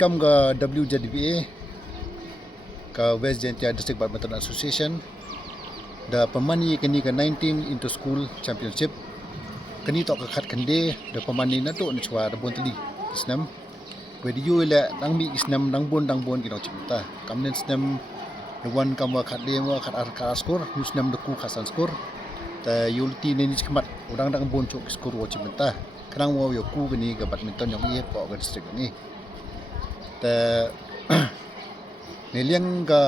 kam ga WJDBA ka West Jaintia District Badminton Association da pemani kini ke 19 into school championship kini tok ka khat kande da pemani na to ni chwa da bon tali isnam video la nang mi isnam nang bon kino cipta kamnen isnam the one kam wa khat de wa khat ar skor isnam da ku khasan skor ta yulti ni chmat udang dang bon chok skor wa cipta kanang wo yo ku kini ga badminton yang ye po ga district ni ta neliang ga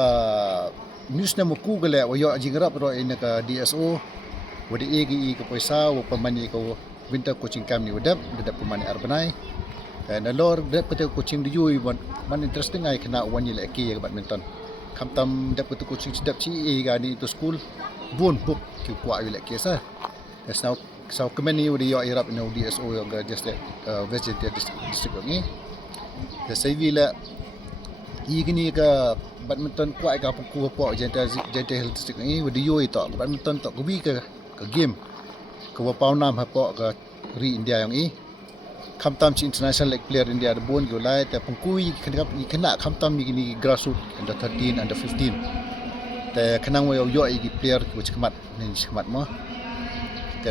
news na muku gale wa yo jingrap ro in ka DSO wadi egi ka poisa wa pamani ko winter coaching camp ni wadap pamani arbanai dan lor dap kata coaching du yui man interesting ai kena one year ki badminton kamtam dap kata coaching sedap ci ga ni to school bon book ki kwa yu lek sa now sau kemani wadi yo irap no DSO yo ga just West Jaintia district ni the savila igini ka badminton kuat ka puku po Jaintia Health District ni wadi yo ito badminton tok kubi ka game ka pau nam ha po ka ri India yang i kamtam chi international like player India the bon go lai ta pungkui kena kamtam ni gini grassroots under 13 under 15 ta kanang yo igi player ku chikmat ni chikmat mo ta